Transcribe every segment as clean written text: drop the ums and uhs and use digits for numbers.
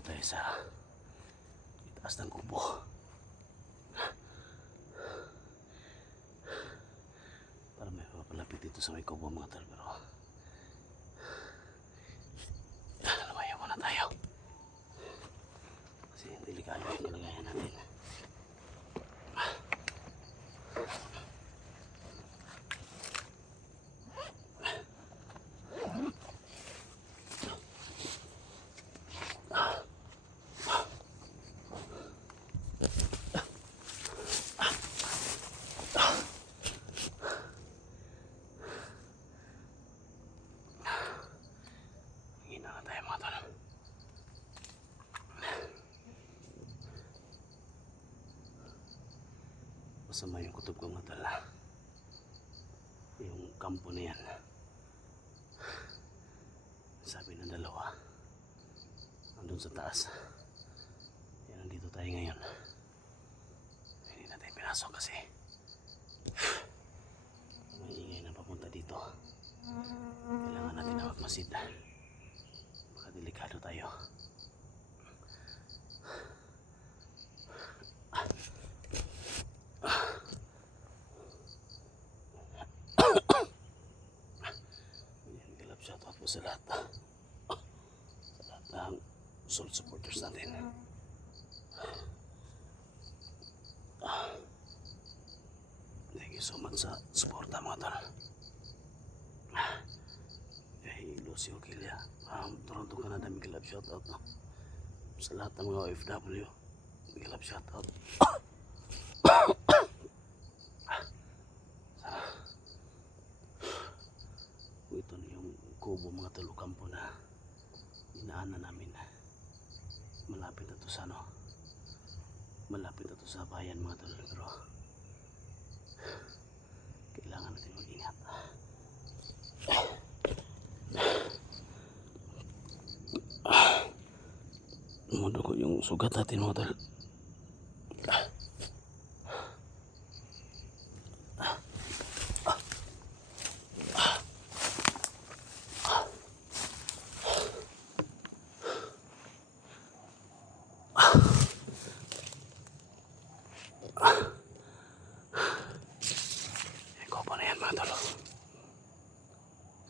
tayo sa itaas ng kubo para may papalapit dito sa may kubo mga tol, pero lumayo muna tayo kasi delikado yung kalagayan natin. Masama yung kutob ko mga tol. Yung kampo na yan, sabi ng dalawa andun sa taas. Yan, nandito tayo ngayon. Hindi natin pinasok kasi may ingay na papunta dito. Kailangan natin na magmasid, baka delikado tayo. Shoutout po sa lahat ng soul supporters natin. Thank you so much sa suporta mga tol. Lucio Kilya, Toronto, Canada, Miguel Love, shoutout no? Sa lahat ng mga OFW, Miguel Love, shoutout. Ito na yung kubo mga tol, kampo na inaanan namin. Malapit na to sa malapit na to sa bayan mga tol, pero kailangan natin mag-ingat. Madugo yung sugat natin mga tol. Kubo na yan mga tol.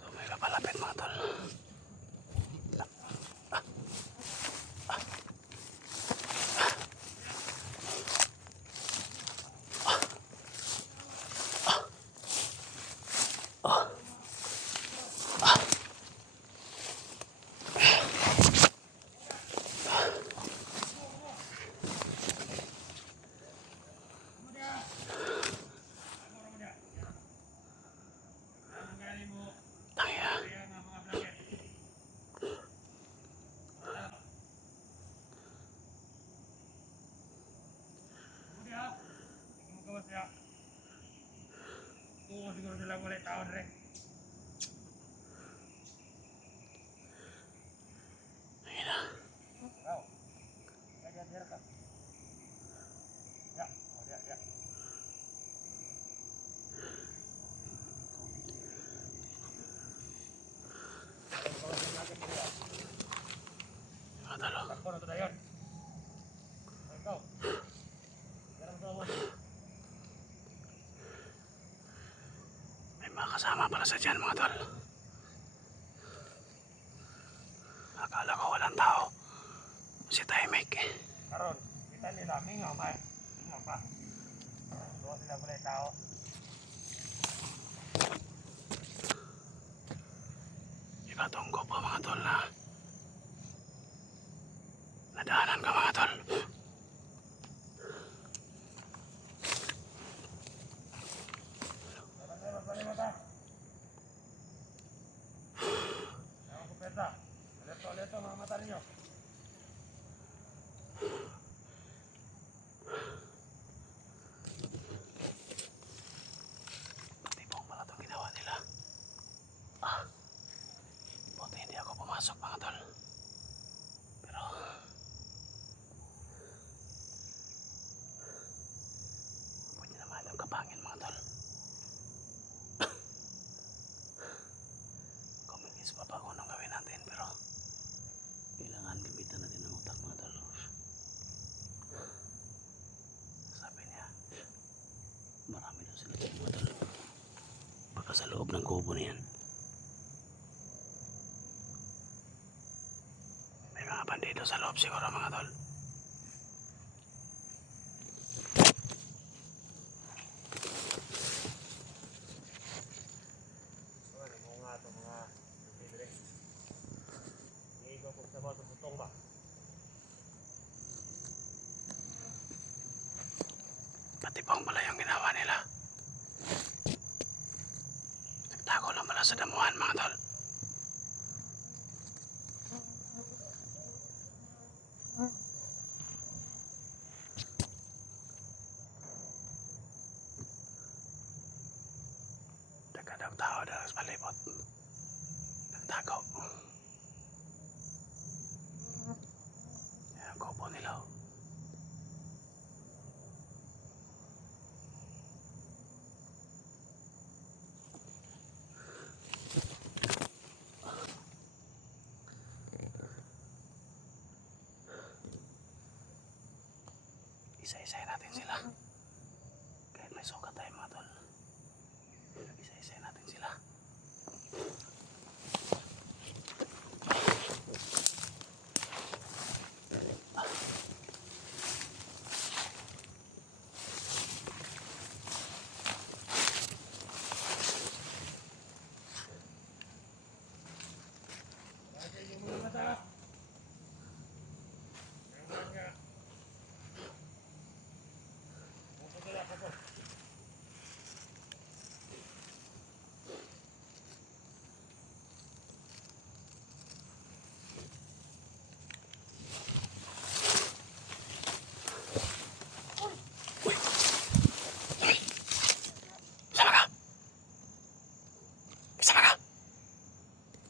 So may papalapit mga tol. Siguro sila mulai tahun rin. Ayun na. Wow. Dia ka. Ya, oh dia. Mga tol. Takbo na to dayon. Ikaw. Jarang tawo. May mga kasama pala sa dyan mga tol. Akala ko walang tao. Si Tahimik. Karon, kita nila mingaw pa. Mingaw pa. Doon sila mulai tao. Ikatunggo pa mga tol na nadaanan ka mga tol. Balik mata. Jangan kupeta. Leto mga mata ninyo. Patibong pala itong ginawa nila. Buti hindi ako pumasok mga tol. Pero pwede naman itong kapangin mga tol. Communities pa pa kung anong gawin natin, pero kailangan kailangan gamitan natin ng utak mga tol. Sabi niya, marami daw sila dyan mga tol. Baka sa loob ng kubo na yan. May mga bandido sa loob siguro mga tol. Patibong pala yung ginawa nila. Nagtago lang pala sa damuhan mga tol. Nagkadaw tao dahil sa palibot. Nagtago. Yan ang kubo nila. Isa-isay natin sila. Kahit may sugat tayo mga tol. Isa-isay natin sila. Sama ka.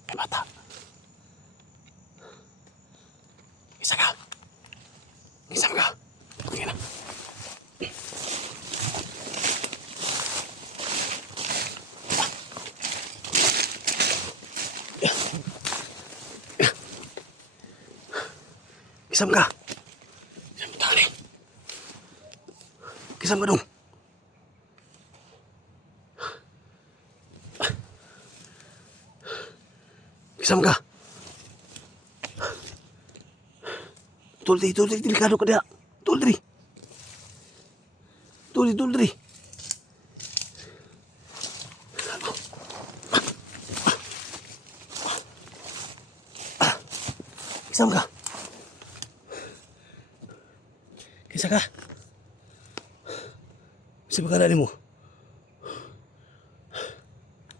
May bata. Isa ka. Isama ka. Okay na. Kisam ka. Kisam ka rin. Kisam ka dong. Kisam ka. Tuldi, delikado ka dia. Tuldi. Kisam ka. Kisa ka. Sa pagkalaan mo.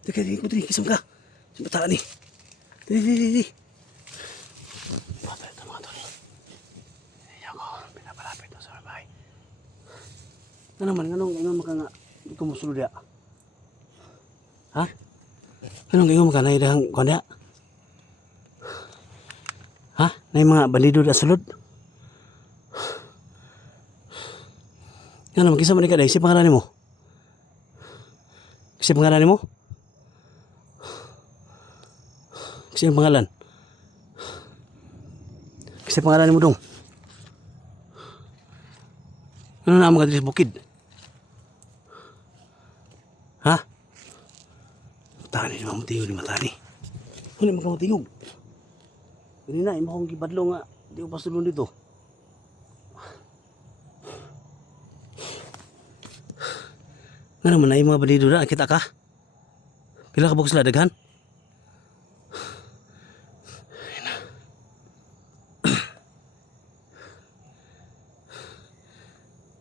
Teka, kisam ka. Sa bataan ni. Di. Patay ito mga tol. Hindi ako pinapalapit sa bahay. Ano naman, anong maka nga kumusulod ya? Ha? Anong kayo maka naidahang konda? Ha? Na yung mga bandido na sulod? Ano, mag-isa man ka dahil si pangalan mo? Kasi pangalan mo? Kasi ang pangalan? Kasi pangalan mo dong? Ano na mga dilis bukid? Ha? Tani di mamutiyog di matani. Ano yung makamutiyog? Hindi na, ima kong gibadlo nga. Hindi ko pasulun dito. Nga naman na yung mga bandido na, kita ka? Pila ka bukas daghan?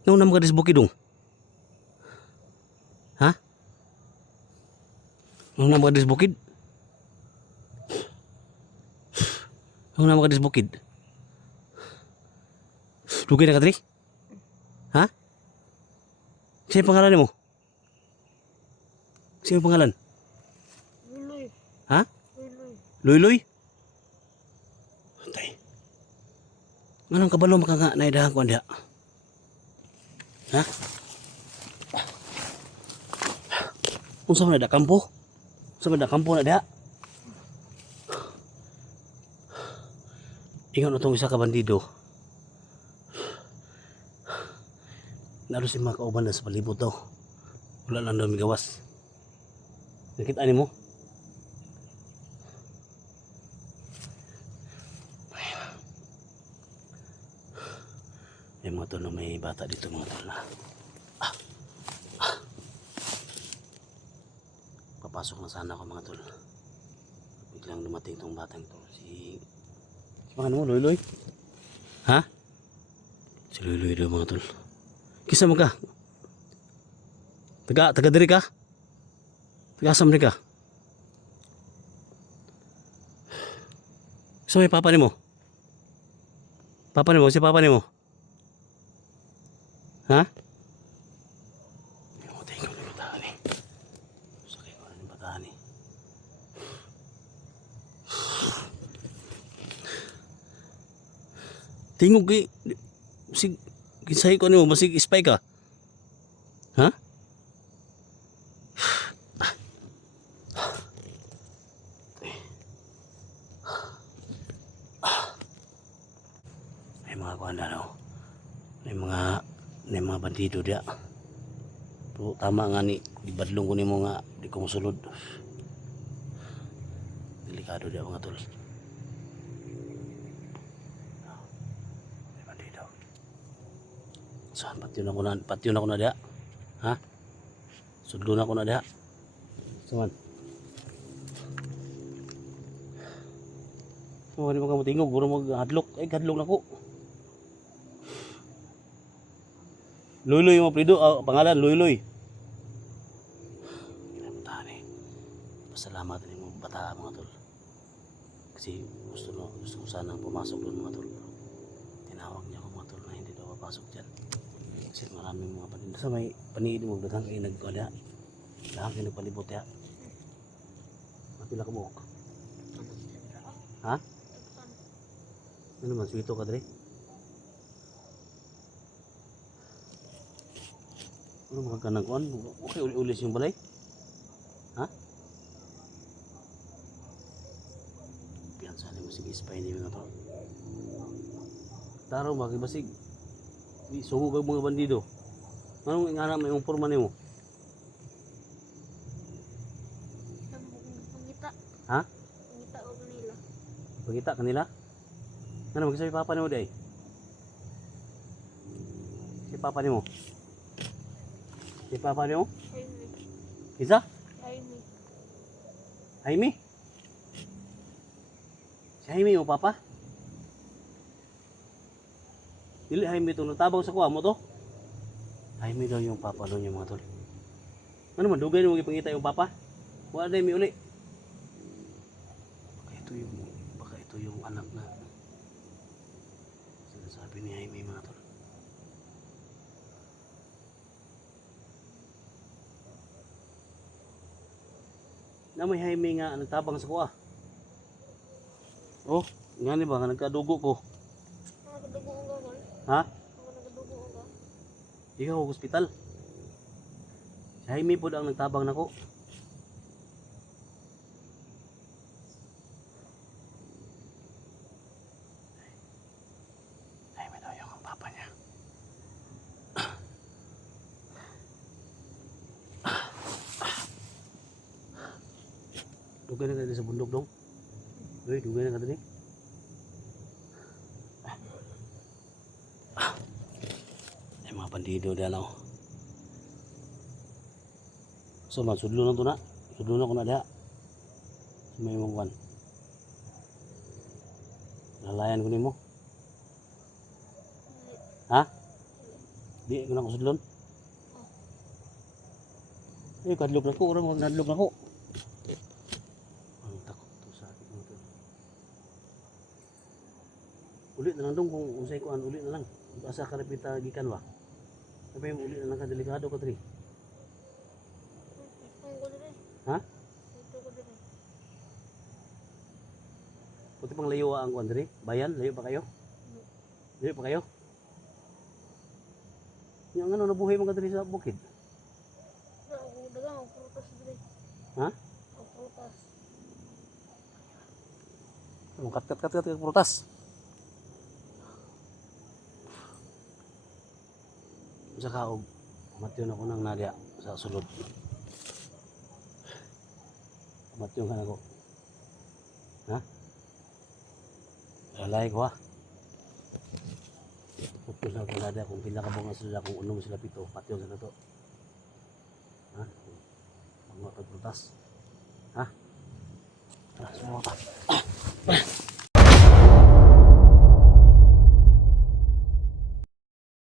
Nung naman ka disbukid dong? Ha? Nung naman ka disbukid? Nung naman ka disbukid? Lugay na ka diri? Ha? Sino yung pangalan mo? Sino yung pangalan? Luloy. Ha? Luloy. Luy? Antay. Anong kabalo maka nga naidahan ko anda? Ha? Kung saan na da kampo? Saan na da kampo na da? Ingon na itong isa ka bandido. Naro si mga kauban na sa palibot daw. Wala lang daw may gawas. Nakita ni mo? May mga tol na may bata dito mga tol na. Papasok na sana ako mga tol. Biglang dumating tong batang to. Si ano mo, Loy? Ha? Si Loy daw mga tol. Kisa mo ka? Taga diri ka? Taga asam diri ka? So may papa nimo? Papa nimo, si papa nimo? Ha? Yung tingin ko ng bataan eh. Sakay ko na ng bataan eh. Tingog kay sig kinsay ko nimo basig spy ka. Ha? May mga kuan na raw. May mga bandido dia. Pero tama nga ni ibadlong ko nimo nga di ko mosulod. Delikado dia mga tol. May bandido. Saan patyon ako na dia? Ha? Sudlo na ko na dia. Saan? Oh, di mo ka mo tingog, guro mo hadlok. Ay, hadlok na ko. Luy mo prido, pangalan Luy. Kinamutahan eh. Pasalamat rin mo bata mga tol. Kasi gusto ko sana pumasok doon mga tol. Tinawag niya ako mga tol na hindi daw papasok dyan. Kasi maraming mga paninda. Sa may paniid mo, daghang kayo nagkada. Daghang kayo nagpalibot ya. Mapila ka buhok. Ha? Ano man, swito ka dre? Ano mga kanang kuan? Okay, uli-ulis yung balay? Ha? Piyansa mo sige spy ni mga to. Taro makibasig. Di sungog ang mga bandido. Anong ingana may umporma nimo? Pangita. Ha? Pangita o kanila. Pagkita kanila? Ano magsabi papa nimo day? Si papa nimo? Si papa nimo? Jaime. Isa? Jaime. Jaime? Si Jaime yung papa? Dili Jaime ito, natabang sa kuha mo to? Jaime daw yung papa doon yung mga tol. Ano man, dugay na ipangita yung papa? Wala na yung uli. Baka ito yung anak na sinasabi ni Jaime mga tol. Na may Jaime nga nagtabang sa kuha. Oh, nga ni ba nga nagkadugo ko? Nakadugo ko ba? Ha? Nakadugo ko ba? Ikaw hospital. Si Jaime po ang nagtabang nako. Jaime daw yung papa niya. Dugay na ka sa bundok dong. Uy, dugay na ka dali. Ay mga bandido dyan ako. So man, sudlo na to na. Sudlo na ko na diha. So may mong kwan. Lalayan ko nimo. Ha? Di ko na ko sudlon. Ay, kadlok na ko. Orang mag nadlok na ko. Ang takot to sa akin mga tol. Ulit na lang dong kung usay ko an ulit na lang. Asa ka repita gikan ba? Sabi mo ulit na lang ka delikado ka tri. Ang ko dire. Ha? Ito ko dire. Puti pang layo ang kwan diri. Bayan, layo pa kayo? Layo pa kayo? Yung ano nabuhay mo ka diri sa bukid? Ako dagang ang prutas dire. Ha? Ang prutas. Ang kat prutas. Sa kaog, matyon ako ng nadya sa sulod. Matyon ka na ko. Ha? Lalay ko ha. Putol na ko nadya kung pila ka bunga sila, kung unom sila pito, matyon sila to. Ha? Mga pagprutas. Ha? Tara, sumama ka.